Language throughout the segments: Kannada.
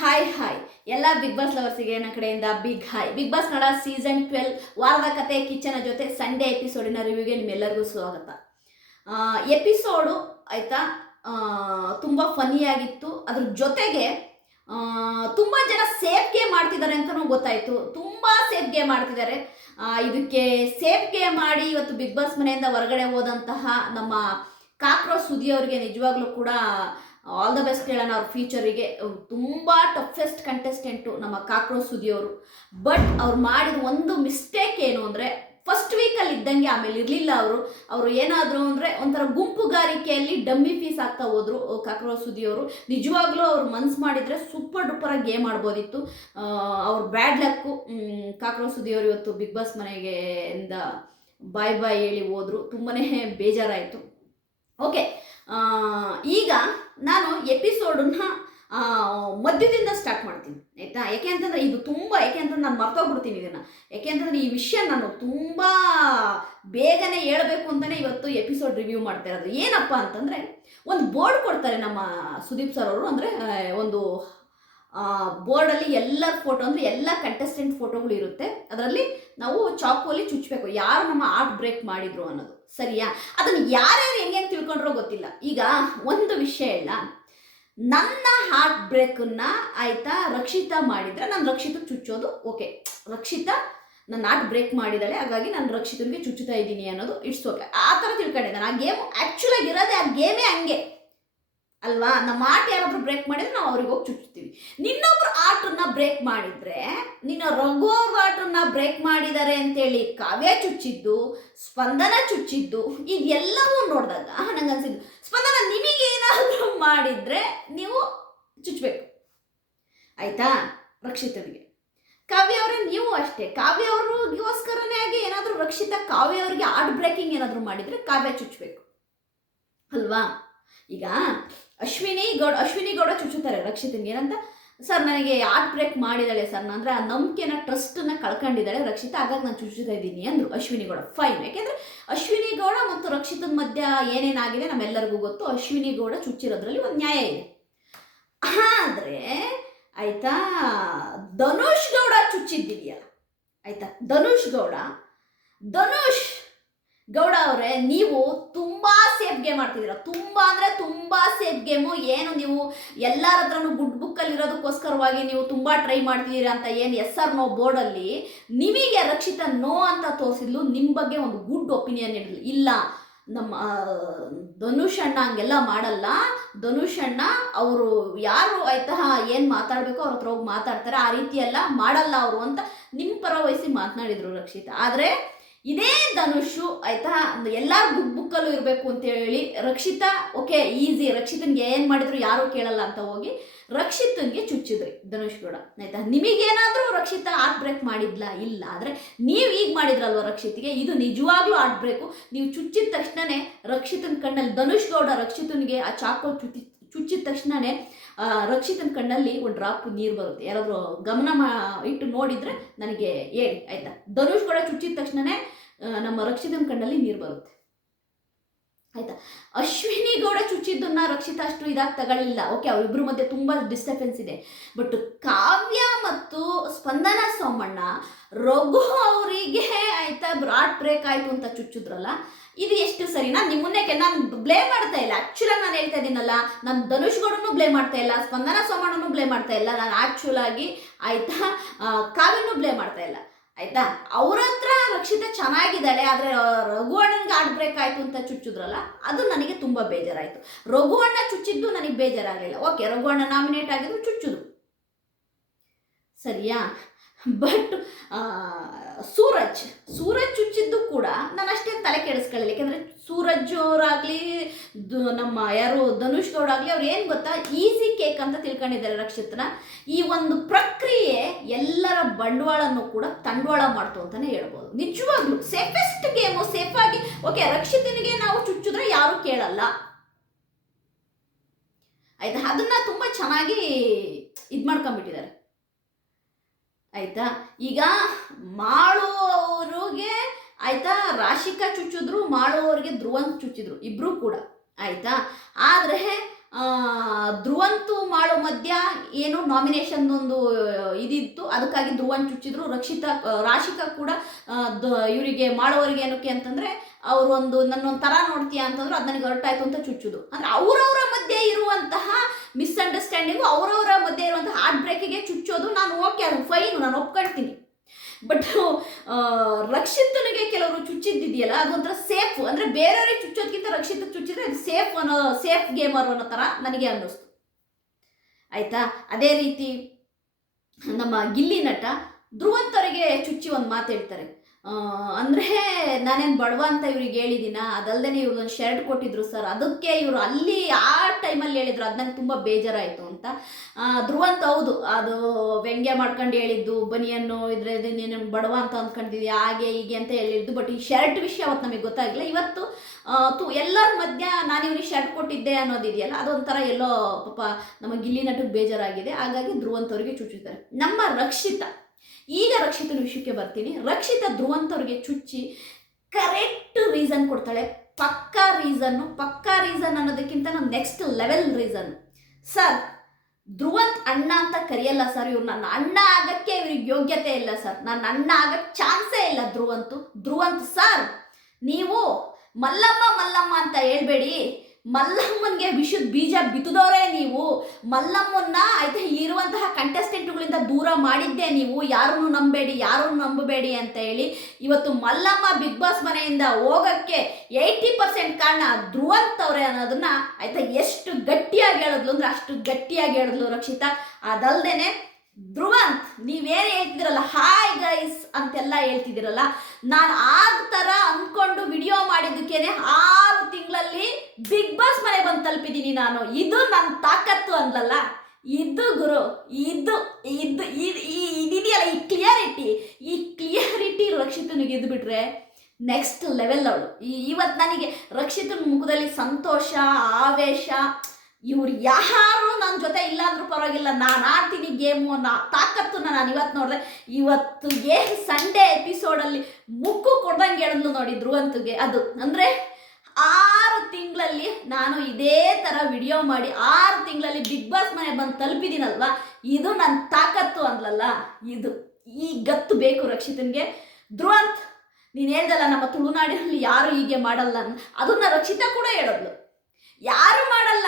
ಹಾಯ್ ಹಾಯ್ ಎಲ್ಲ ಬಿಗ್ ಬಾಸ್ ಲವರ್ಸಿಗೆ ನನ್ನ ಕಡೆಯಿಂದ big hi Bigg Boss Kannada season twelve ವಾರದ ಕತೆ ಕಿಚನ ಜೊತೆ ಸಂಡೇ ಎಪಿಸೋಡಿನ ರಿವ್ಯೂಗೆ ನಿಮ್ಮೆಲ್ಲರಿಗೂ ಸ್ವಾಗತ. ಎಪಿಸೋಡು ಆಯಿತಾ? ತುಂಬ ಫನಿಯಾಗಿತ್ತು ಅದ್ರ ಜೊತೆಗೆ ತುಂಬ ಜನ ಸೇಫ್ ಗೇಮ್ ಮಾಡ್ತಿದ್ದಾರೆ ಅಂತಲೂ ಗೊತ್ತಾಯಿತು. ತುಂಬ ಸೇಫ್ ಗೇಮ್ ಮಾಡ್ತಿದ್ದಾರೆ. ಇದಕ್ಕೆ ಸೇಫ್ ಗೇಮ್ ಮಾಡಿ ಇವತ್ತು ಬಿಗ್ ಬಾಸ್ ಮನೆಯಿಂದ ಹೊರಗಡೆ ಹೋದಂತಹ ನಮ್ಮ ಕಾಕ್ರೋಚ್ ಸುದಿ ಅವರಿಗೆ ನಿಜವಾಗ್ಲೂ ಕೂಡ ಆಲ್ ದ ಬೆಸ್ಟ್ ಹೇಳೋಣ ಅವ್ರ ಫ್ಯೂಚರಿಗೆ ತುಂಬ ಟಫೆಸ್ಟ್ ಕಂಟೆಸ್ಟೆಂಟು ನಮ್ಮ ಕಾಕ್ರೋಚ್ ಸುದಿ ಅವರು. ಬಟ್ ಅವ್ರು ಮಾಡಿದ ಒಂದು ಮಿಸ್ಟೇಕ್ ಏನು ಅಂದರೆ ಫಸ್ಟ್ ವೀಕಲ್ಲಿ ಇದ್ದಂಗೆ ಆಮೇಲೆ ಇರಲಿಲ್ಲ ಅವರು. ಅವರು ಏನಾದರೂ ಅಂದರೆ ಒಂಥರ ಗುಂಪುಗಾರಿಕೆಯಲ್ಲಿ ಡಮ್ಮಿ ಫೀಸ್ ಆಗ್ತಾ ಹೋದರು ಕಾಕ್ರೋಚ್ ಸುದಿ ಅವರು. ನಿಜವಾಗ್ಲೂ ಅವ್ರು ಮನ್ಸು ಮಾಡಿದರೆ ಸೂಪರ್ ಡೂಪರಾಗಿ ಗೇಮ್ ಆಡ್ಬೋದಿತ್ತು. ಅವ್ರ ಬ್ಯಾಡ್ ಲಕ್ಕು ಕಾಕ್ರೋಚ್ ಸುದಿ ಅವರು ಇವತ್ತು ಬಿಗ್ ಬಾಸ್ ಮನೆಗೆ ಇಂದ ಬಾಯ್ ಬಾಯ್ ಹೇಳಿ ಹೋದರು. ತುಂಬಾ ಬೇಜಾರಾಯಿತು. ಓಕೆ ಈಗ ನಾನು ಎಪಿಸೋಡನ್ನ ಮಧ್ಯದಿಂದ ಸ್ಟಾರ್ಟ್ ಮಾಡ್ತೀನಿ. ಆಯಿತಾ? ಯಾಕೆ ಅಂತಂದರೆ ಇದು ತುಂಬ ಯಾಕೆ ಅಂತಂದ್ರೆ ನಾನು ಮರ್ತೋಗ್ಬಿಡ್ತೀನಿ ಇದನ್ನು. ಯಾಕೆ ಅಂತಂದ್ರೆ ಈ ವಿಷಯ ನಾನು ತುಂಬ ಬೇಗನೆ ಹೇಳಬೇಕು ಅಂತಲೇ ಇವತ್ತು ಎಪಿಸೋಡ್ ರಿವ್ಯೂ ಮಾಡ್ತಾ ಇರೋದು. ಏನಪ್ಪ ಅಂತಂದರೆ, ಒಂದು ಬೋರ್ಡ್ ಕೊಡ್ತಾರೆ ನಮ್ಮ ಸುದೀಪ್ ಸರ್ ಅವರು. ಅಂದರೆ ಒಂದು ಬೋರ್ಡಲ್ಲಿ ಎಲ್ಲ ಫೋಟೋ ಅಂದರೆ ಎಲ್ಲ ಕಂಟೆಸ್ಟೆಂಟ್ ಫೋಟೋಗಳು ಇರುತ್ತೆ. ಅದರಲ್ಲಿ ನಾವು ಚಾಕೋಲಿ ಚುಚ್ಚಬೇಕು ಯಾರು ನಮ್ಮ ಆರ್ಟ್ ಬ್ರೇಕ್ ಮಾಡಿದ್ರು ಅನ್ನೋದು. ಸರಿಯಾ? ಅದನ್ನು ಯಾರ್ಯಾರು ಹೆಂಗೆ ತಿಳ್ಕೊಂಡ್ರೋ ಗೊತ್ತಿಲ್ಲ. ಈಗ ಒಂದು ವಿಷಯ ಇಲ್ಲ ನನ್ನ ಹಾರ್ಟ್ ಬ್ರೇಕನ್ನ ಆಯಿತಾ ರಕ್ಷಿತಾ ಮಾಡಿದರೆ ನಾನು ರಕ್ಷಿತ ಚುಚ್ಚೋದು ಓಕೆ ರಕ್ಷಿತ ನನ್ನ ಹಾರ್ಟ್ ಬ್ರೇಕ್ ಮಾಡಿದಾಳೆ, ಹಾಗಾಗಿ ನಾನು ರಕ್ಷಿತನಿಗೆ ಚುಚ್ಚುತ್ತಾ ಇದ್ದೀನಿ ಅನ್ನೋದು ಇಟ್ಸ್ ಓಕೆ ಆ ಥರ ತಿಳ್ಕೊಂಡಿದ್ದಾನೆ. ಆ ಗೇಮ್ ಆ್ಯಕ್ಚುಲಾಗಿ ಇರೋದೇ, ಆ ಗೇಮೇ ಹಂಗೆ. ಅಲ್ವಾ? ನಮ್ಮ ಆಟ ಯಾರಾದ್ರೂ ಬ್ರೇಕ್ ಮಾಡಿದ್ರೆ ನಾವು ಅವ್ರಿಗೆ ಹೋಗಿ ಚುಚ್ಚುತ್ತೀವಿ. ನಿನ್ನೊಬ್ರು ಆಟನ್ನ ಬ್ರೇಕ್ ಮಾಡಿದ್ರೆ, ನಿನ್ನ ರಂಗೋ ಆಟನ್ನ ಬ್ರೇಕ್ ಮಾಡಿದ್ದಾರೆ ಅಂತೇಳಿ ಕಾವ್ಯ ಚುಚ್ಚಿದ್ದು, ಸ್ಪಂದನ ಚುಚ್ಚಿದ್ದು, ಇದೆಲ್ಲವೂ ನೋಡಿದಾಗ ನಂಗೆ ಅನ್ಸಿದ್ದು, ಸ್ಪಂದನ ನಿಮಗೇನಾದರೂ ಮಾಡಿದ್ರೆ ನೀವು ಚುಚ್ಚಬೇಕು ಆಯಿತಾ? ರಕ್ಷಿತನಿಗೆ ಕಾವ್ಯ ನೀವು ಅಷ್ಟೇ. ಕಾವ್ಯ ಅವ್ರಿಗೋಸ್ಕರನೇ ಆಗಿ ಏನಾದರೂ ರಕ್ಷಿತ ಕಾವ್ಯ ಅವರಿಗೆ ಆರ್ಟ್ ಬ್ರೇಕಿಂಗ್ ಏನಾದರೂ ಮಾಡಿದರೆ ಕಾವ್ಯ ಚುಚ್ಚಬೇಕು ಅಲ್ವಾ? ಈಗ ಅಶ್ವಿನಿ ಗೌಡ ಅಶ್ವಿನಿ ಗೌಡ ಚುಚ್ಚುತ್ತಾರೆ ರಕ್ಷಿತನ್ಗೆ ಏನಂತ, ಸರ್, ನನಗೆ ಆರ್ಟ್ ಬ್ರೇಕ್ ಮಾಡಿದ್ದಾಳೆ ಸರ್ ಅಂದರೆ ಆ ನಂಬಿಕೆನ ಟ್ರಸ್ಟನ್ನ ಕಳ್ಕೊಂಡಿದ್ದಾಳೆ, ರಕ್ಷಿತ, ಹಾಗಾಗಿ ನಾನು ಚುಚ್ಚುತ್ತಾ ಇದ್ದೀನಿ ಅಂದರು ಅಶ್ವಿನಿ ಗೌಡ. ಫೈನ್ ಯಾಕೆಂದರೆ ಅಶ್ವಿನಿ ಗೌಡ ಮತ್ತು ರಕ್ಷಿತನ ಮಧ್ಯ ಏನೇನಾಗಿದೆ ನಮ್ಮೆಲ್ಲರಿಗೂ ಗೊತ್ತು. ಅಶ್ವಿನಿ ಗೌಡ ಚುಚ್ಚಿರೋದ್ರಲ್ಲಿ ಒಂದು ನ್ಯಾಯ ಇದೆ. ಆದರೆ, ಆಯಿತಾ, ಧನುಷ್ ಗೌಡ ಚುಚ್ಚಿದ್ದಿದೆಯಲ್ಲ ಆಯ್ತಾ, ಧನುಷ್ ಗೌಡ ಧನುಷ್ ಗೌಡ ಅವರೇ, ನೀವು ತುಂಬಾ ಸೇಫ್ ಗೇಮ್ ಮಾಡ್ತಿದ್ದೀರಾ ತುಂಬಾ ಅಂದ್ರೆ ತುಂಬಾ ಸೇಫ್ ಗೇಮು ಏನು ನೀವು ಎಲ್ಲರ ಹತ್ರನು ಗುಡ್ ಬುಕ್ಕಲ್ಲಿ ಇರೋದಕ್ಕೋಸ್ಕರವಾಗಿ ನೀವು ತುಂಬಾ ಟ್ರೈ ಮಾಡ್ತಿದ್ದೀರಾ ಅಂತ ಏನು ಎಸ್ ಆರ್ ನೋ ಬೋರ್ಡಲ್ಲಿ ನಿಮಗೆ ರಕ್ಷಿತ ನೋ ಅಂತ ತೋರಿಸಿದ್ಲು ನಿಮ್ಮ ಬಗ್ಗೆ ಒಂದು ಗುಡ್ ಒಪಿನಿಯನ್ ಇಡ್ಲಿ ಇಲ್ಲ, ನಮ್ಮ ಧನುಷ್ ಅಣ್ಣ ಹಂಗೆಲ್ಲ ಮಾಡಲ್ಲ. ಧನುಷ್ ಅಣ್ಣ ಅವರು ಯಾರು ಆಯ್ತಾ ಏನು ಮಾತಾಡಬೇಕೋ ಅವ್ರ ಹತ್ರ ಹೋಗಿ ಮಾತಾಡ್ತಾರೆ. ಆ ರೀತಿ ಎಲ್ಲ ಮಾಡಲ್ಲ ಅವರು ಅಂತ ನಿಮ್ಮ ಪರ ವಹಿಸಿ ಮಾತನಾಡಿದ್ರು ರಕ್ಷಿತ. ಆದರೆ ಇದೇ ಧನುಷು ಆಯ್ತಾ? ಎಲ್ಲ ಬುಕ್ ಬುಕ್ಕಲ್ಲೂ ಇರಬೇಕು ಅಂತ ಹೇಳಿ ರಕ್ಷಿತಾ, ಓಕೆ, ಈಸಿ. ರಕ್ಷಿತನ್ಗೆ ಏನು ಮಾಡಿದ್ರು ಯಾರೂ ಕೇಳಲ್ಲ ಅಂತ ಹೋಗಿ ರಕ್ಷಿತನ್ಗೆ ಚುಚ್ಚಿದ್ರಿ ಧನುಷ್ ಗೌಡ ಆಯ್ತಾ? ನಿಮಗೇನಾದರೂ ರಕ್ಷಿತಾ ಆರ್ಟ್ ಬ್ರೇಕ್ ಮಾಡಿದ್ಲ? ಇಲ್ಲ. ಆದರೆ ನೀವು ಈಗ ಮಾಡಿದ್ರಲ್ವ ರಕ್ಷಿತಿಗೆ? ಇದು ನಿಜವಾಗ್ಲೂ ಆರ್ಟ್ ಬ್ರೇಕು ನೀವು ಚುಚ್ಚಿದ ತಕ್ಷಣನೇ ರಕ್ಷಿತನ ಕಣ್ಣಲ್ಲಿ ಧನುಷ್ ಗೌಡ ರಕ್ಷಿತನಿಗೆ ಆ ಚಾಕೋ ಚುಚ್ಚಿ ಚುಚ್ಚಿದ ತಕ್ಷಣನೇ ರಕ್ಷಿತನ ಕಣ್ಣಲ್ಲಿ ಒಂದು ಡ್ರಾಪ್ ನೀರು ಬರುತ್ತೆ. ಯಾರಾದರೂ ಗಮನ ಮಾ, ಇಟ್ಟು ನೋಡಿದರೆ ನನಗೆ ಹೇಳಿ, ಆಯಿತಾ? ಧನುಷ್ ಕೂಡ ಚುಚ್ಚಿದ ತಕ್ಷಣನೇ ನಮ್ಮ ರಕ್ಷಿತನ ಕಣ್ಣಲ್ಲಿ ನೀರು ಬರುತ್ತೆ. ಆಯ್ತಾ? ಅಶ್ವಿನಿ ಗೌಡ ಚುಚ್ಚಿದ್ದನ್ನ ರಕ್ಷಿತ ಅಷ್ಟು ಇದಾಗಿ ತಗೊಳ್ಳಿಲ್ಲ. ಓಕೆ ಅವರಿಬ್ಬರ ಮಧ್ಯೆ ತುಂಬ ಡಿಸ್ಟರ್ಬೆನ್ಸ್ ಇದೆ. ಬಟ್ ಕಾವ್ಯ ಮತ್ತು ಸ್ಪಂದನ ಸೋಮಣ್ಣ, ರಘು ಅವರಿಗೆ, ಆಯ್ತಾ ಬ್ರಾಡ್ ಬ್ರೇಕ್ ಆಯಿತು ಅಂತ ಚುಚ್ಚಿದ್ರಲ್ಲ ಇದು ಎಷ್ಟು ಸರಿನಾ? ನಾನು ನಿಮ್ಮನ್ನೇ ನಾನು ಬ್ಲೇಮ್ ಮಾಡ್ತಾ ಇಲ್ಲ. ಆ್ಯಕ್ಚುಲಾಗಿ ನಾನು ಹೇಳ್ತಾ ಇದ್ದೀನಲ್ಲ, ನಾನು ಧನುಷ್ ಬ್ಲೇಮ್ ಮಾಡ್ತಾ ಇಲ್ಲ, ಸ್ಪಂದನ ಸೋಮಣ್ಣನು ಬ್ಲೇಮ್ ಮಾಡ್ತಾ ಇಲ್ಲ, ನಾನು ಆ್ಯಕ್ಚುಲಾಗಿ ಆಗಿ ಆಯ್ತಾ ಕಾವ್ಯನೂ ಬ್ಲೇಮ್ ಮಾಡ್ತಾ ಇಲ್ಲ. ಆಯ್ತಾ? ಅವ್ರ ಹತ್ರ ರಕ್ಷಿತ ಚೆನ್ನಾಗಿದ್ದಾಳೆ, ಆದರೆ ರಘು ಅಣ್ಣನಿಗೆ ಆರ್ಟ್ ಬ್ರೇಕ್ ಆಯಿತು ಅಂತ ಚುಚ್ಚಿದ್ರಲ್ಲ, ಅದು ನನಗೆ ತುಂಬ ಬೇಜಾರಾಯಿತು. ರಘು ಅಣ್ಣ ಚುಚ್ಚಿದ್ದು ನನಗೆ ಬೇಜಾರಾಗಲಿಲ್ಲ. ಓಕೆ ರಘು ಅಣ್ಣ ನಾಮಿನೇಟ್ ಆಗಿದ್ರು ಚುಚ್ಚುದು ಸರಿಯಾ? ಬಟ್ ಸೂರಜ್ ಸೂರಜ್ ಚುಚ್ಚಿದ್ದು ಕೂಡ ನಾನು ಅಷ್ಟೇ ತಲೆ ಕೆಡಿಸ್ಕೊಳ್ಳಿಲ್ಲ ಯಾಕೆಂದರೆ ಸೂರಜ್ ಅವರಾಗಲಿ ನಮ್ಮ ಯಾರು ಧನುಷ್ ಗೌಡ ಅವ್ರು ಏನು ಗೊತ್ತಾ? ಈಸಿ ಕೇಕ್ ಅಂತ ತಿಳ್ಕೊಂಡಿದ್ದಾರೆ ರಕ್ಷಿತನ. ಈ ಒಂದು ಪ್ರಕ್ರಿಯೆ ಎಲ್ಲರ ಬಂಡವಾಳನ್ನು ಕೂಡ ತಂಡವಾಳ ಮಾಡ್ತು ಅಂತಾನೆ ಹೇಳ್ಬೋದು. ನಿಜವಾಗ್ಲೂ ಸೇಫೆಸ್ಟ್ ಗೇಮು ಸೇಫಾಗಿ ಓಕೆ ರಕ್ಷಿತನಿಗೆ ನಾವು ಚುಚ್ಚಿದ್ರೆ ಯಾರು ಕೇಳಲ್ಲ. ಆಯ್ತಾ? ಅದನ್ನ ತುಂಬ ಚೆನ್ನಾಗಿ ಇದು ಮಾಡ್ಕೊಂಡ್ಬಿಟ್ಟಿದ್ದಾರೆ. ಆಯ್ತಾ? ಈಗ ಮಾಳು ಆಯ್ತಾ? ರಾಶಿಕಾ ಚುಚ್ಚಿದ್ರು ಮಾಡುವವರಿಗೆ ಧ್ರುವಂತ ಧ್ರುವಂತ್ ಚುಚ್ಚಿದ್ರು, ಇಬ್ರು ಕೂಡ. ಆಯ್ತಾ? ಆದರೆ ಧ್ರುವಂತು ಮಾಡೋ ಮಧ್ಯ ಏನು ನಾಮಿನೇಷನ್ ಒಂದು ಇದಿತ್ತು. ಅದಕ್ಕಾಗಿ ಧ್ರುವನ್ ಚುಚ್ಚಿದ್ರು. ರಕ್ಷಿತಾ ರಾಶಿಕ ಕೂಡ ಇವರಿಗೆ ಮಾಡೋರಿಗೆ ಏನಕ್ಕೆ ಅಂತಂದ್ರೆ, ಅವರು ಒಂದು, ನನ್ನೊಂದು ತರ ನೋಡ್ತೀಯಾ? ಅಂತಂದ್ರೆ, ಅದು ನನಗೆ ಹೊರಟಾಯ್ತು ಅಂತ ಚುಚ್ಚುದು ಅಂದ್ರೆ ಅವರವರ ಮಧ್ಯೆ ಇರುವಂತಹ ಮಿಸ್ಅಂಡರ್ಸ್ಟ್ಯಾಂಡಿಂಗು ಅವರವರ ಮಧ್ಯೆ ಇರುವಂತಹ ಹಾರ್ಟ್ ಬ್ರೇಕಿಗೆ ಚುಚ್ಚೋದು ನಾನು ಓಕೆ ಅದು ಫೈನ್ ನಾನು ಒಪ್ಕೊಳ್ತೀನಿ. ಬಟ್ ರಕ್ಷಿತನಿಗೆ ಕೆಲವರು ಚುಚ್ಚಿದ್ದಿದೆಯಲ್ಲ, ಅದೊಂಥರ ಸೇಫ್ ಅಂದ್ರೆ ಬೇರೆಯವ್ರಿಗೆ ಚುಚ್ಚೋದ್ಕಿಂತ ರಕ್ಷಿತ ಚುಚ್ಚಿದ್ರೆ ಅದು ಸೇಫ್ ಅನ್ನೋ ಸೇಫ್ ಗೇಮರ್ ಅನ್ನೋ ಥರ ನನಗೆ ಅನ್ನಿಸ್ತು. ಆಯಿತಾ? ಅದೇ ರೀತಿ ನಮ್ಮ ಗಿಲ್ಲಿ ನಟ ಧ್ರುವಂತರಿಗೆ ಚುಚ್ಚಿ ಒಂದು ಮಾತು ಹೇಳ್ತಾರೆ. ಅಂದ್ರೆ ನಾನೇನು ಬಡವ ಅಂತ ಇವ್ರಿಗೆ ಹೇಳಿದ್ದೀನ ಅದಲ್ಲದೆ ಇವ್ರಿಗೊಂದು ಶರ್ಟ್ ಕೊಟ್ಟಿದ್ರು ಸರ್ ಅದಕ್ಕೆ ಇವರು ಅಲ್ಲಿ ಆ ಟೈಮಲ್ಲಿ ಹೇಳಿದ್ರು. ಅದು ನಂಗೆ ತುಂಬ ಬೇಜಾರಾಯಿತು ಅಂತ. ಧ್ರುವಂತ ಹೌದು. ಅದು ವ್ಯಂಗ್ಯ ಮಾಡ್ಕೊಂಡು ಹೇಳಿದ್ದು ಬನಿಯನ್ನು ಇದ್ರೆ ನೀನು ಬಡವ ಅಂತ ಅಂದ್ಕೊಂಡಿದ್ಯಾ ಹಾಗೆ ಹೀಗೆ ಅಂತ ಹೇಳಿದ್ದು. ಬಟ್ ಈ ಶರ್ಟ್ ವಿಷಯ ಅವತ್ತು ನಮಗೆ ಗೊತ್ತಾಗಿಲ್ಲ ಇವತ್ತು ತು ಎಲ್ಲರ ಮಧ್ಯ ನಾನು ಇವ್ರಿಗೆ ಶರ್ಟ್ ಕೊಟ್ಟಿದ್ದೆ ಅನ್ನೋದಿದೆಯಲ್ಲ, ಅದೊಂಥರ ಎಲ್ಲೋ ಪಾಪ ನಮ್ಮ ಗಿಲ್ಲಿ ಬೇಜಾರಾಗಿದೆ. ಹಾಗಾಗಿ ಧ್ರುವಂತವ್ರಿಗೆ ಚುಚ್ಚುತ್ತಾರೆ ನಮ್ಮ ರಕ್ಷಿತ. ಈಗ ರಕ್ಷಿತನ ವಿಷಯಕ್ಕೆ ಬರ್ತೀನಿ. ರಕ್ಷಿತ ಧ್ರುವಂತವ್ರಿಗೆ ಚುಚ್ಚಿ ಕರೆಕ್ಟ್ ರೀಸನ್ ಕೊಡ್ತಾಳೆ. ಪಕ್ಕಾ ರೀಸನ್ನು ಪಕ್ಕಾ ರೀಸನ್ ಅನ್ನೋದಕ್ಕಿಂತ ನಾನು next level reason sir Dhruvanth ಅಣ್ಣ ಅಂತ ಕರೆಯಲ್ಲ ಸರ್ ಇವ್ರು. ನನ್ನ ಅಣ್ಣ ಆಗಕ್ಕೆ ಇವ್ರಿಗೆ ಯೋಗ್ಯತೆ ಇಲ್ಲ ಸರ್ ನನ್ನ ಅಣ್ಣ ಆಗಕ್ಕೆ ಚಾನ್ಸೇ ಇಲ್ಲ ಧ್ರುವಂತು. ಧ್ರುವಂತ್ ಸರ್ ನೀವು ಮಲ್ಲಮ್ಮ ಮಲ್ಲಮ್ಮ ಅಂತ ಹೇಳ್ಬೇಡಿ. ಮಲ್ಲಮ್ಮನ್ಗೆ ವಿಷದ ಬೀಜ ಬಿತ್ತದವರೇ ನೀವು. ಮಲ್ಲಮ್ಮನ್ನ ಆಯ್ತಾ ಇಲ್ಲಿರುವಂತಹ ಕಂಟೆಸ್ಟೆಂಟ್ಗಳಿಂದ ದೂರ ಮಾಡಿದ್ದೆ ನೀವು. ಯಾರನ್ನು ನಂಬೇಡಿ, ಯಾರನ್ನು ನಂಬಬೇಡಿ ಅಂತ ಹೇಳಿ ಇವತ್ತು ಮಲ್ಲಮ್ಮ ಬಿಗ್ ಬಾಸ್ ಮನೆಯಿಂದ ಹೋಗಕ್ಕೆ ಏಯ್ಟಿ ಪರ್ಸೆಂಟ್ ಕಾರಣ ಧ್ರುವಂತ್ ಅವರೇ ಅನ್ನೋದನ್ನ ಆಯ್ತಾ ಎಷ್ಟು ಗಟ್ಟಿಯಾಗಿ ಹೇಳಿದ್ಲು ಅಂದ್ರೆ ಅಷ್ಟು ಗಟ್ಟಿಯಾಗಿ ಹೇಳಿದ್ಲು ರಕ್ಷಿತಾ. ಅದಲ್ದೇನೆ ಧ್ರುವಂತ್ ನೀವೇನು ಹೇಳ್ತಿದ್ದೀರಲ್ಲ ಹಾಯ್ ಗೈಸ್ ಅಂತೆಲ್ಲ ಹೇಳ್ತಿದ್ದೀರಲ್ಲ, ನಾನು ಆ ಥರ ಅಂದ್ಕೊಂಡು ವಿಡಿಯೋ ಮಾಡಿದ್ದಕ್ಕೇನೆ ಆರು ತಿಂಗಳಲ್ಲಿ ಬಿಗ್ ಬಾಸ್ ಮನೆ ಬಂದು ತಲುಪಿದ್ದೀನಿ ನಾನು. ಇದು ನನ್ನ ತಾಕತ್ತು ಅಂದಲ್ಲ ಇದು ಗುರು, ಇದು ಇದು, ಇದು- ಈ- ಕ್ಲಿಯರಿಟಿ ಈ ಕ್ಲಿಯರಿಟಿ ರಕ್ಷಿತನಿಗೆ ಇದು ಬಿಟ್ರೆ ನೆಕ್ಸ್ಟ್ ಲೆವೆಲ್ ಅವಳು ಇವತ್ತು ನನಗೆ ರಕ್ಷಿತನ ಮುಖದಲ್ಲಿ ಸಂತೋಷ, ಆವೇಶ ಇವ್ರು ಯಾರು ನನ್ನ ಜೊತೆ ಇಲ್ಲ ಅಂದ್ರೂ ಪರವಾಗಿಲ್ಲ, ನಾನು ಆಡ್ತೀನಿ ಗೇಮು ಅನ್ನೋ ತಾಕತ್ತನ್ನ ನಾನು ಇವತ್ತು ನೋಡಿದೆ. ಇವತ್ತು ಏನು ಸಂಡೇ ಎಪಿಸೋಡಲ್ಲಿ ಮುಕ್ಕು ಕೊಡ್ದಂಗೆ ಹೇಳಿದ್ಲು ನೋಡಿ ಅಂತಗೆ ಅದು ಅಂದರೆ ಆರು ತಿಂಗಳಲ್ಲಿ ನಾನು ಇದೇ ಥರ ವಿಡಿಯೋ ಮಾಡಿ ಆರು ತಿಂಗಳಲ್ಲಿ ಬಿಗ್ ಬಾಸ್ ಮನೆ ಬಂದು ತಲುಪಿದ್ದೀನಲ್ವ ಇದು ನನ್ನ ತಾಕತ್ತು ಅಂದ್ಲಲ್ಲ, ಇದು ಈ ಗತ್ತು ಬೇಕು ರಕ್ಷಿತನಿಗೆ. ಧ್ರುವಂತ್, ನೀನು ಹೇಳ್ದಲ್ಲ ನಮ್ಮ ತುಳುನಾಡಿನಲ್ಲಿ ಯಾರು ಹೀಗೆ ಮಾಡಲ್ಲ ಅದನ್ನ ರಕ್ಷಿತ ಕೂಡ ಹೇಳಿದ್ಲು. ಯಾರು ಮಾಡಲ್ಲ.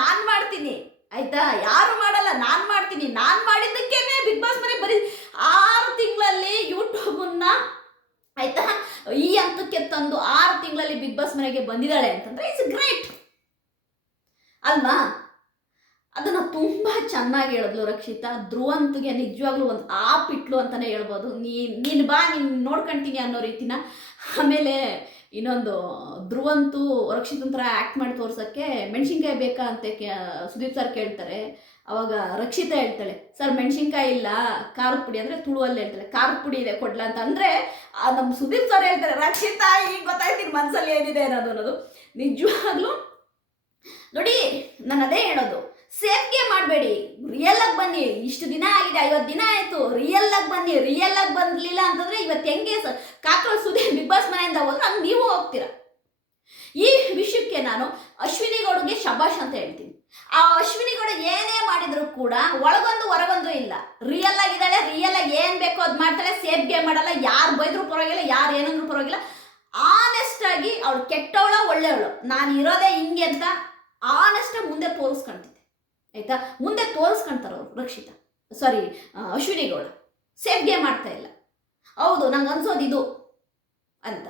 ನಾನು ಮಾಡ್ತೀನಿ. ಆಯ್ತಾ? ಯಾರು ಮಾಡಲ್ಲ? ನಾನು ಮಾಡ್ತೀನಿ. ನಾನು ಮಾಡಿದ್ದಕ್ಕೇನೆ ಬಿಗ್ ಬಾಸ್ ಮನೆ ಬರೀ ಆರು ತಿಂಗಳಲ್ಲಿ ಯೂಟ್ಯೂಬನ್ನ ಆಯ್ತಾ? ಈ ಹಂತಕ್ಕೆ ತಂದು ಆರು ತಿಂಗಳಲ್ಲಿ ಬಿಗ್ ಬಾಸ್ ಮನೆಗೆ ಬಂದಿದ್ದಾಳೆ ಅಂತಂದ್ರೆ ಇಟ್ಸ್ ಗ್ರೇಟ್ ಅಲ್ವಾ? ಅದನ್ನ ತುಂಬಾ ಚೆನ್ನಾಗಿ ಹೇಳಿದ್ಲು ರಕ್ಷಿತಾ. ಧ್ರುವಂತಿಗೆ ನಿಜವಾಗ್ಲೂ ಒಂದು ಆಪ್ ಇಟ್ಲು ಅಂತಾನೆ ಹೇಳ್ಬೋದು. ನೀ ನೀನು ಬಾ, ನೀನು ನೋಡ್ಕೊಂತೀನಿ ಅನ್ನೋ ರೀತಿನ. ಆಮೇಲೆ ಇನ್ನೊಂದು, ಧ್ರುವಂತು ರಕ್ಷಿತ್ ಒಂಥರ ಆ್ಯಕ್ಟ್ ಮಾಡಿ ತೋರ್ಸೋಕ್ಕೆ ಮೆಣಸಿನ್ಕಾಯಿ ಬೇಕಾ ಅಂತ ಕೇ- ಸುದೀಪ್ ಸರ್ ಕೇಳ್ತಾರೆ. ಅವಾಗ ರಕ್ಷಿತಾ ಹೇಳ್ತಾಳೆ ಸರ್ ಮೆಣಸಿನ್ಕಾಯಿ ಇಲ್ಲ, ಖಾರದ ಪುಡಿ ಅಂದರೆ ತುಳುವಲ್ಲಿ ಹೇಳ್ತಾಳೆ ಖಾರದ ಪುಡಿ ಇದೆ, ಕೊಡ್ಲ ಅಂತ ಅಂದರೆ ನಮ್ಮ ಸುದೀಪ್ ಸರ್ ಹೇಳ್ತಾರೆ, ರಕ್ಷಿತಾ, ಈಗ ಗೊತ್ತಾಯ್ತೀನಿ ಮನಸ್ಸಲ್ಲಿ ಏನಿದೆ ಅನ್ನೋದು ಅನ್ನೋದು. ನಿಜವಾಗ್ಲೂ, ನೋಡಿ, ನಾನು ಅದೇ ಹೇಳೋದು. ಸೇಫ್ಗೆ ಮಾಡಬೇಡಿ. ರಿಯಲ್ ಆಗಿ ಬನ್ನಿ. ಇಷ್ಟು ದಿನ ಆಗಿದೆ, ಐವತ್ತು ದಿನ ಆಯಿತು. ರಿಯಲ್ ಆಗಿ ಬನ್ನಿ. ರಿಯಲ್ ಆಗಿ ಬಂದಲಿಲ್ಲ ಅಂತಂದ್ರೆ ಇವತ್ತು ಹೆಂಗೆ ಕಾಕಲ್ ಸುದ್ದಿ ಬಿಗ್ ಬಾಸ್ ಮನೆಯಿಂದ ಹೋದ್ರೆ ಹಂಗೆ ನೀವು ಹೋಗ್ತೀರಾ? ಈ ವಿಷಯಕ್ಕೆ ನಾನು ಅಶ್ವಿನಿ ಗೌಡ್ಗೆ ಶಬಾಷ್ ಅಂತ ಹೇಳ್ತೀನಿ. ಆ ಅಶ್ವಿನಿ ಗೌಡ ಏನೇ ಮಾಡಿದ್ರು ಕೂಡ ಒಳಗೊಂದು ಹೊರಗೊಂದು ಇಲ್ಲ. ರಿಯಲ್ ಆಗಿದ್ದಾಳೆ ರಿಯಲ್ ಆಗಿ ಏನ್ ಬೇಕೋ ಅದು ಮಾಡ್ತಾಳೆ, ಸೇಫ್ ಗೇಮ್ ಮಾಡಲ್ಲ. ಯಾರು ಬೈದ್ರು ಪರವಾಗಿಲ್ಲ, ಯಾರು ಏನಂದ್ರು ಪರವಾಗಿಲ್ಲ. ಆನೆಸ್ಟ್ ಆಗಿ ಅವಳು ಕೆಟ್ಟವಳ ಒಳ್ಳೆಯವಳು, ನಾನು ಇರೋದೇ ಹಿಂಗೆ ಅಂತ ಆನೆಸ್ಟ್ ಮುಂದೆ ತೋರಿಸ್ಕೊಂತಿದ್ದೆ ಆಯ್ತಾ? ಮುಂದೆ ತೋರಿಸ್ಕೊಂತಾರೆ ಅವರು, ರಕ್ಷಿತ. ಸಾರಿ ಅಶ್ವಿನಿಗೌಡ ಸೇಫ್ಗೆ ಮಾಡ್ತಾ ಇಲ್ಲ. ಹೌದು, ನಂಗೆ ಅನ್ಸೋದು ಇದು ಅಂತ.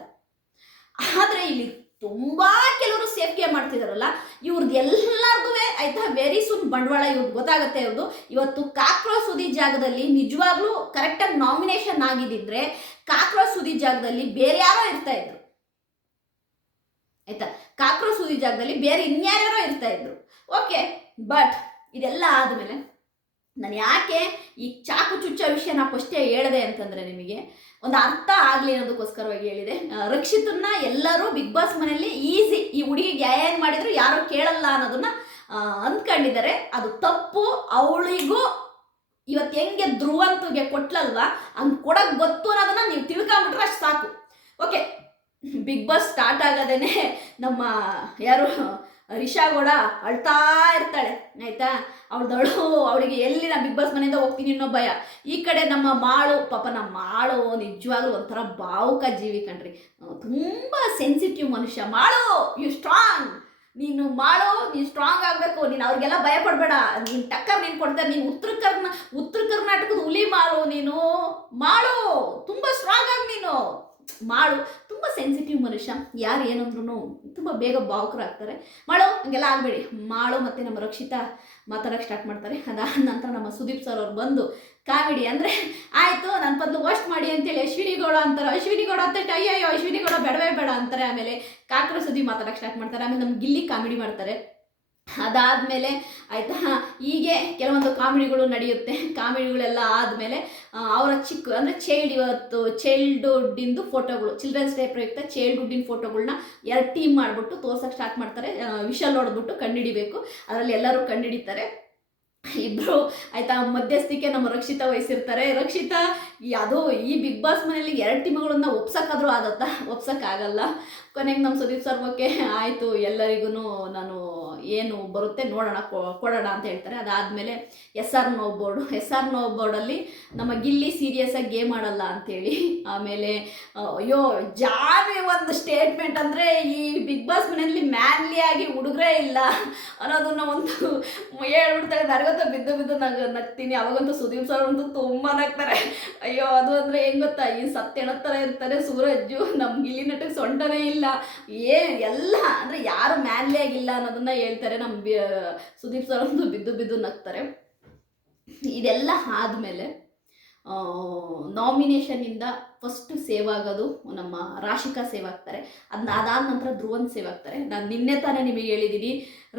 ಆದರೆ ಇಲ್ಲಿ ತುಂಬಾ ಕೆಲವರು ಸೇಫ್ಗೆ ಮಾಡ್ತಿದಾರಲ್ಲ ಇವ್ರದ್ದು ಎಲ್ಲರಿಗೂ ಆಯ್ತಾ ವೆರಿ ಸುನ್ ಬಂಡವಾಳ ಇವ್ರಿಗೆ ಗೊತ್ತಾಗುತ್ತೆ ಇವ್ರದ್ದು ಇವತ್ತು ಕಾಕ್ರೋಚ್ ಸುದಿ ಜಾಗದಲ್ಲಿ ನಿಜವಾಗ್ಲೂ ಕರೆಕ್ಟಾಗಿ ನಾಮಿನೇಷನ್ ಆಗಿದ್ದಿದ್ರೆ, ಕಾಕ್ರೋಚ್ ಸುದಿ ಜಾಗದಲ್ಲಿ ಬೇರೆ ಯಾರೋ ಇರ್ತಾ ಇದ್ರು. ಆಯ್ತಾ? ಕಾಕ್ರೋಚ್ ಸುದಿ ಜಾಗದಲ್ಲಿ ಬೇರೆ ಇನ್ಯಾರೋ ಇರ್ತಾ ಇದ್ರು. ಓಕೆ ಬಟ್ ಇದೆಲ್ಲ ಆದಮೇಲೆ ನಾನು ಯಾಕೆ ಈ ಚಾಕು ಚುಚ್ಚ ವಿಷಯ ನಾ ಫಸ್ಟೇ ಹೇಳಿದೆ ಅಂತಂದರೆ ನಿಮಗೆ ಒಂದು ಅರ್ಥ ಆಗಲಿ ಅನ್ನೋದಕ್ಕೋಸ್ಕರವಾಗಿ ಹೇಳಿದೆ. ರಕ್ಷಿತನ್ನ ಎಲ್ಲರೂ ಬಿಗ್ ಬಾಸ್ ಮನೆಯಲ್ಲಿ ಈಸಿ ಈ ಹುಡುಗಿಗೆ ಏನು ಮಾಡಿದ್ರು ಯಾರು ಕೇಳಲ್ಲ ಅನ್ನೋದನ್ನ ಅಂದ್ಕೊಂಡಿದ್ದಾರೆ. ಅದು ತಪ್ಪು, ಅವಳಿಗೂ ಇವತ್ತು ಹೆಂಗೆ ಧ್ರುವಂತಗೆ ಕೊಟ್ಲಲ್ವಾ, ಹಂಗೆ ಕೊಡಕ್ ಗೊತ್ತು ಅನ್ನೋದನ್ನ ನೀವು ತಿಳ್ಕೊಂಬಿಟ್ರೆ ಅಷ್ಟು ಸಾಕು. ಓಕೆ ಬಿಗ್ ಬಾಸ್ ಸ್ಟಾರ್ಟ್ ಆಗೋದೇನೆ ನಮ್ಮ ಯಾರು ರಿಷಾ ಕೂಡ ಅಳ್ತಾ ಇರ್ತಾಳೆ, ಆಯ್ತಾ? ಅವಳ್ದಳು ಅವಳಿಗೆ ಎಲ್ಲಿ ನಾ ಬಿಗ್ ಬಾಸ್ ಮನೆಯಿಂದ ಹೋಗ್ತೀನಿ ಅನ್ನೋ ಭಯ. ಈ ಕಡೆ ನಮ್ಮ ಮಾಳು, ಪಾಪ ನಮ್ಮ ಮಾಳು, ನಿಜವಾಗ್ಲೂ ಒಂಥರ ಭಾವುಕ ಜೀವಿ ಕಣ್ರಿ ತುಂಬ ಸೆನ್ಸಿಟಿವ್ ಮನುಷ್ಯ. ಮಾಳು ಯು ಸ್ಟ್ರಾಂಗ್ ನೀನು ಮಾಡು ನೀನು ಸ್ಟ್ರಾಂಗ್ ಆಗಬೇಕು. ನೀನು ಅವ್ರಿಗೆಲ್ಲ ಭಯ ಪಡಬೇಡ. ನೀನು ಟಕ್ಕರ್ ನೀನು ಕೊಡ್ತಾರೆ ನೀನು ಉತ್ತರ ಕರ್ನಾ, ಉತ್ತರ ಕರ್ನಾಟಕದ ಹುಲಿ ಮಾಡು ನೀನು. ಮಾಡು ತುಂಬ ಸ್ಟ್ರಾಂಗ್ ಆಗಿ ನೀನು. ಮಾಡು ತುಂಬ ಸೆನ್ಸಿಟಿವ್ ಮನುಷ್ಯ, ಯಾರು ಏನಂದ್ರೂ ತುಂಬ ಬೇಗ ಭಾವುಕರಾಗ್ತಾರೆ. ಮಾಳು, ಹಂಗೆಲ್ಲ ಆಗಬೇಡಿ. ಮಾಳು ಮತ್ತು ನಮ್ಮ ರಕ್ಷಿತಾ ಮಾತಾಡೋಕ್ಕೆ ಸ್ಟಾರ್ಟ್ ಮಾಡ್ತಾರೆ. ಅದಾದ ನಂತರ ನಮ್ಮ ಸುದೀಪ್ ಸರ್ ಅವ್ರು ಬಂದು, ಕಾಮಿಡಿ ಅಂದರೆ ಆಯಿತು ನನ್ನ ಬದಲು ವಾಸ್ಟ್ ಮಾಡಿ ಅಂತೇಳಿ ಅಶ್ವಿನಿ ಗೌಡ ಅಂತಾರೆ. ಅಶ್ವಿನಿ ಗೌಡ ಅಂತ ಅಯ್ಯಯ್ಯೋ ಅಶ್ವಿನಿ ಗೌಡ ಬೇಡವೇ ಬೇಡ ಅಂತಾರೆ. ಆಮೇಲೆ ಕಾಕ್ರ ಸುದ್ದಿ ಮಾತಾಡೋಕ್ಕೆ ಸ್ಟಾರ್ಟ್ ಮಾಡ್ತಾರೆ. ಆಮೇಲೆ ನಮ್ಮ ಗಿಲ್ಲಿ ಕಾಮಿಡಿ ಮಾಡ್ತಾರೆ. ಅದಾದಮೇಲೆ ಆಯಿತಾ? ಹೀಗೆ ಕೆಲವೊಂದು ಕಾಮಿಡಿಗಳು ನಡೆಯುತ್ತೆ. ಕಾಮಿಡಿಗಳೆಲ್ಲ ಆದಮೇಲೆ ಅವರ ಚಿಕ್ಕ, ಅಂದರೆ ಚೈಲ್ಡ್ ಇವತ್ತು ಚೈಲ್ಡ್ಹುಡ್ಡಿಂದು ಫೋಟೋಗಳು ಚಿಲ್ಡ್ರನ್ಸ್ ಡೇ ಪ್ರಯುಕ್ತ ಚೈಲ್ಡ್ಹುಡ್ಡಿನ ಫೋಟೋಗಳನ್ನ ಎರಡು ಟೀಮ್ ಮಾಡಿಬಿಟ್ಟು ತೋರ್ಸೋಕ್ಕೆ ಸ್ಟಾರ್ಟ್ ಮಾಡ್ತಾರೆ. ವಿಷಲ್ ಹೊಡೆದ್ಬಿಟ್ಟು ಕಂಡುಹಿಡಿಬೇಕು ಅದರಲ್ಲಿ ಎಲ್ಲರೂ ಕಂಡುಹಿಡಿತಾರೆ ಇಬ್ಬರು ಆಯ್ತಾ, ಮಧ್ಯಸ್ಥಿಕೆ ನಮ್ಮ ರಕ್ಷಿತಾ ವಹಿಸಿರ್ತಾರೆ. ರಕ್ಷಿತಾ ಅದು ಈ ಬಿಗ್ ಬಾಸ್ ಮನೆಯಲ್ಲಿ ಎರಡು ಟೀಮ್ಗಳನ್ನ ಒಪ್ಸಕ್ಕಾದ್ರೂ ಆಗತ್ತಾ ಒಪ್ಸಕ್ಕಾಗಲ್ಲ. ಕೊನೆಗೆ ನಮ್ಮ ಸುದೀಪ್ ಸರ್ ಬಗ್ಗೆ ಆಯಿತು ಎಲ್ಲರಿಗೂ ನಾನು ಏನು ಬರುತ್ತೆ ನೋಡೋಣ ಕೊಡೋಣ ಅಂತ ಹೇಳ್ತಾರೆ. ಅದಾದಮೇಲೆ yes or no board yes or no ಬೋರ್ಡಲ್ಲಿ ನಮ್ಮ ಗಿಲ್ಲಿ ಸೀರಿಯಸ್ ಆಗಿ ಗೇಮ್ ಆಡಲ್ಲ ಅಂತೇಳಿ. ಆಮೇಲೆ ಅಯ್ಯೋ ಜಾವಿ ಒಂದು ಸ್ಟೇಟ್ಮೆಂಟ್ ಅಂದರೆ ಈ ಬಿಗ್ ಬಾಸ್ ಮನೆಯಲ್ಲಿ ಮ್ಯಾನ್ಲಿ ಆಗಿ ಹುಡುಗರೇ ಇಲ್ಲ ಅನ್ನೋದನ್ನ ಒಂದು ಹೇಳ್ಬಿಡ್ತಾರೆ. ನನಗಂತೂ ಬಿದ್ದು ಬಿದ್ದು ನಂಗೆ ನಗ್ತೀನಿ. ಅವಾಗಂತೂ ಸುದೀಪ್ ಸರ್ ಅಂತೂ ತುಂಬ ನಗ್ತಾರೆ. ಅಯ್ಯೋ, ಅದು ಅಂದರೆ ಹೆಂಗೆ ಗೊತ್ತಾ? ಈ ಸತ್ಯಣ ಥರ ಇರ್ತಾರೆ ಸೂರಜ್ಜು. ನಮ್ಮ ಗಿಲ್ಲಿ ನಟಕ್ಕೆ ಸೊಂಟನೇ ಇಲ್ಲ. ಏ, ಎಲ್ಲ ಅಂದರೆ ಯಾರು ಮ್ಯಾನ್ಲಿ ಆಗಿಲ್ಲ ಅನ್ನೋದನ್ನ ಹೇಳ್ತಾರೆ ನಮ್ಮ ಬಿ ಸುದೀಪ್ ಸರ್ ಒಂದು ಬಿದ್ದು ಬಿದ್ದು ನಗ್ತಾರೆ. ಇದೆಲ್ಲ ಆದಮೇಲೆ ನಾಮಿನೇಷನ್ನಿಂದ ಫಸ್ಟ್ ಸೇವ್ ಆಗೋದು ನಮ್ಮ ರಾಶಿಕಾ ಸೇವ್ ಆಗ್ತಾರೆ. ಅದನ್ನ ಅದಾದ ನಂತರ ಧ್ರುವಂತ್ ಸೇವ್ ಆಗ್ತಾರೆ. ನಾನು ನಿನ್ನೆ ತಾನೇ ನಿಮಗೆ ಹೇಳಿದ್ದೀನಿ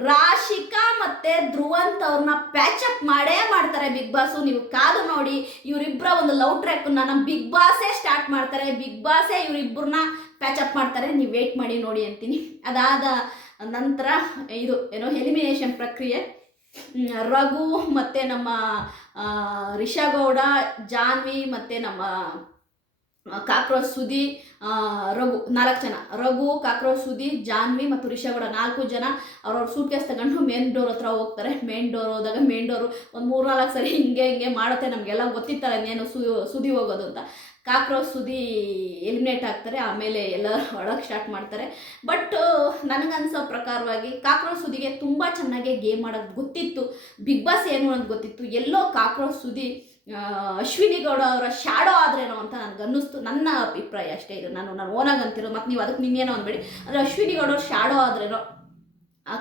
ರಾಶಿಕಾ ಮತ್ತೆ ಧ್ರುವಂತ್ ಅವ್ರನ್ನ ಪ್ಯಾಚಪ್ ಮಾಡೇ ಮಾಡ್ತಾರೆ ಬಿಗ್ ಬಾಸು ನೀವು ಕಾದು ನೋಡಿ ಇವರಿಬ್ಬರ ಒಂದು ಲವ್ ಟ್ರ್ಯಾಕನ್ನ ನಮ್ಮ ಬಿಗ್ ಬಾಸೇ ಸ್ಟಾರ್ಟ್ ಮಾಡ್ತಾರೆ. ಬಿಗ್ ಬಾಸೇ ಇವರಿಬ್ಬರನ್ನ ಪ್ಯಾಚಪ್ ಮಾಡ್ತಾರೆ. ನೀವು ವೇಟ್ ಮಾಡಿ ನೋಡಿ ಅಂತೀನಿ. ಅದಾದ ನಂತರ ಇದು ಏನೋ ಎಲಿಮಿನೇಷನ್ ಪ್ರಕ್ರಿಯೆ. ರಘು ಮತ್ತು ನಮ್ಮ ರಿಷಗೌಡ, ಜಾನ್ವಿ ಮತ್ತು ನಮ್ಮ ಕಾಕ್ರೋಚ್ ಸುದಿ ರಘು ನಾಲ್ಕು ಜನ. ರಘು, ಕಾಕ್ರೋಚ್ ಸುದಿ, ಜಾನ್ವಿ ಮತ್ತು ರಿಷಾಗೌಡ ನಾಲ್ಕು ಜನ ಅವ್ರವ್ರ ಸೂಟ್ ಕೇಸ್ ತಗೊಂಡು ಮೇನ್ ಡೋರ್ ಹತ್ರ ಹೋಗ್ತಾರೆ. ಮೇನ್ ಡೋರ್ ಹೋದಾಗ ಮೇನ್ ಡೋರು ಒಂದು ಮೂರು ನಾಲ್ಕು ಸರಿ ಹಿಂಗೆ ಹಿಂಗೆ ಮಾಡುತ್ತೆ. ನಮಗೆಲ್ಲ ಗೊತ್ತಿತ್ತಲ್ಲ ಇನ್ನೇನು ಸುದಿ ಹೋಗೋದು ಅಂತ. ಕಾಕ್ರೋಚ್ ಸುದಿ ಎಲಿಮಿನೇಟ್ ಆಗ್ತಾರೆ, ಆಮೇಲೆ ಎಲ್ಲ ಒಳಗೆ ಸ್ಟಾರ್ಟ್ ಮಾಡ್ತಾರೆ. ಬಟ್ ನನಗನ್ಸೋ ಪ್ರಕಾರವಾಗಿ ಕಾಕ್ರೋಚ್ ಸುದಿಗೆ ತುಂಬ ಚೆನ್ನಾಗಿ ಗೇಮ್ ಮಾಡೋದು ಗೊತ್ತಿತ್ತು. ಬಿಗ್ ಬಾಸ್ ಏನು ಅನ್ನೋದು ಗೊತ್ತಿತ್ತು. ಎಲ್ಲೋ ಕಾಕ್ರೋಚ್ ಸುದಿ ಅಶ್ವಿನಿ ಗೌಡ ಅವರ ಶ್ಯಾಡೋ ಆದ್ರೇನೋ ಅಂತ ನನಗೆ ಅನ್ನಿಸ್ತು ನನ್ನ ಅಭಿಪ್ರಾಯ ಅಷ್ಟೇ ಇದು. ನಾನು ನಾನು ಓನಾಗಿ ಅಂತಿರೋ ಮತ್ತು ನೀವು ಅದಕ್ಕೆ ನಿನ್ನೇನೋ ಅನ್ಬೇಡಿ. ಅಂದರೆ ಅಶ್ವಿನಿ ಗೌಡ ಶ್ಯಾಡೋ ಆದ್ರೇನೋ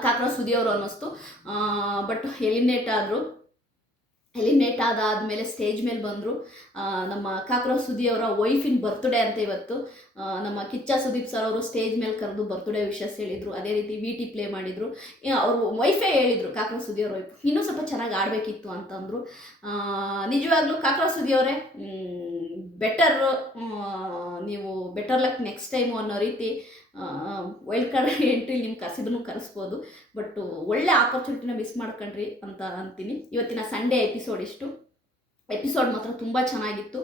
ಕಾಕ್ರೋಚ್ ಸುದಿ ಅವರು ಅನ್ನಿಸ್ತು. ಬಟ್ ಎಲಿಮಿನೇಟ್ ಆದರು. ಎಲಿಮಿನೇಟ್ ಆದಾದಮೇಲೆ ಸ್ಟೇಜ್ ಮೇಲೆ ಬಂದರು. ನಮ್ಮ ಕಾಕ್ರೋಚ್ ಸುದಿ ಅವರ ವೈಫಿನ ಬರ್ತ್ಡೇ ಅಂತ ಇವತ್ತು ನಮ್ಮ ಕಿಚ್ಚ ಸುದೀಪ್ ಸರ್ ಅವರು ಸ್ಟೇಜ್ ಮೇಲೆ ಕರೆದು ಬರ್ತ್ಡೇ ವಿಶಸ್ ಹೇಳಿದರು. ಅದೇ ರೀತಿ ವಿ ಟಿ ಪ್ಲೇ ಮಾಡಿದರು. ಅವರು ವೈಫೇ ಹೇಳಿದರು ಕಾಕ್ರೋಚ್ ಸುದಿ ಅವ್ರ ವೈಫ್ ಇನ್ನೂ ಸ್ವಲ್ಪ ಚೆನ್ನಾಗಿ ಆಡಬೇಕಿತ್ತು ಅಂತಂದರು. ನಿಜವಾಗ್ಲೂ ಕಾಕ್ರೋಚ್ ಸುದಿ ಅವರೇ ಬೆಟರ್ ನೀವು ಬೆಟರ್ ಲಕ್ ನೆಕ್ಸ್ಟ್ ಟೈಮು ಅನ್ನೋ ರೀತಿ ವೈಲ್ಡ್ ಕಾರ್ಡ್ ಎಂಟ್ರಿ ನಿಮ್ಮ ಕಸಿದೂ ಕರೆಸ್ಬೋದು. ಬಟ್ ಒಳ್ಳೆ ಆಪರ್ಚುನಿಟಿನ ಮಿಸ್ ಮಾಡ್ಕೊಂಡ್ರಿ ಅಂತ ಅಂತೀನಿ. ಇವತ್ತಿನ ಸಂಡೇ ಎಪಿಸೋಡ್ ಇಷ್ಟು. ಎಪಿಸೋಡ್ ಮಾತ್ರ ತುಂಬ ಚೆನ್ನಾಗಿತ್ತು.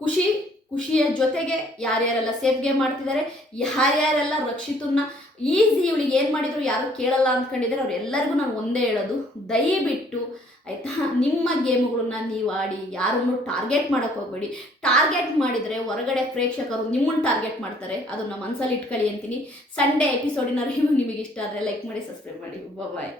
ಖುಷಿ, ಖುಷಿಯ ಜೊತೆಗೆ ಯಾರ್ಯಾರೆಲ್ಲ ಸೇಫ್ ಗೇಮ್ ಮಾಡ್ತಿದ್ದಾರೆ ಯಾರ್ಯಾರೆಲ್ಲ ರಕ್ಷಿತನ್ನ ಈಸಿ ಇವಳಿಗೆ ಏನು ಮಾಡಿದ್ರು ಯಾರು ಕೇಳಲ್ಲ ಅಂದ್ಕೊಂಡಿದ್ದಾರೆ ಅವರೆಲ್ಲರಿಗೂ ನಾನು ಒಂದೇ ಹೇಳೋದು, ದಯವಿಟ್ಟು ಆಯಿತಾ? ನಿಮ್ಮ ಗೇಮ್ಗಳನ್ನ ನೀವು ಆಡಿ, ಯಾರನ್ನು ಟಾರ್ಗೆಟ್ ಮಾಡೋಕ್ಕೆ ಹೋಗಬೇಡಿ. ಟಾರ್ಗೆಟ್ ಮಾಡಿದರೆ ಹೊರಗಡೆ ಪ್ರೇಕ್ಷಕರು ನಿಮ್ಮನ್ನು ಟಾರ್ಗೆಟ್ ಮಾಡ್ತಾರೆ. ಅದನ್ನು ಮನಸ್ಸಲ್ಲಿ ಇಟ್ಕೊಳ್ಳಿ ಅಂತೀನಿ. ಸಂಡೇ ಎಪಿಸೋಡಿನ ರಿವ್ಯೂ ನಿಮಗೆ ಇಷ್ಟ ಆದರೆ ಲೈಕ್ ಮಾಡಿ ಸಬ್ಸ್ಕ್ರೈಬ್ ಮಾಡಿ. ಬಾಯ್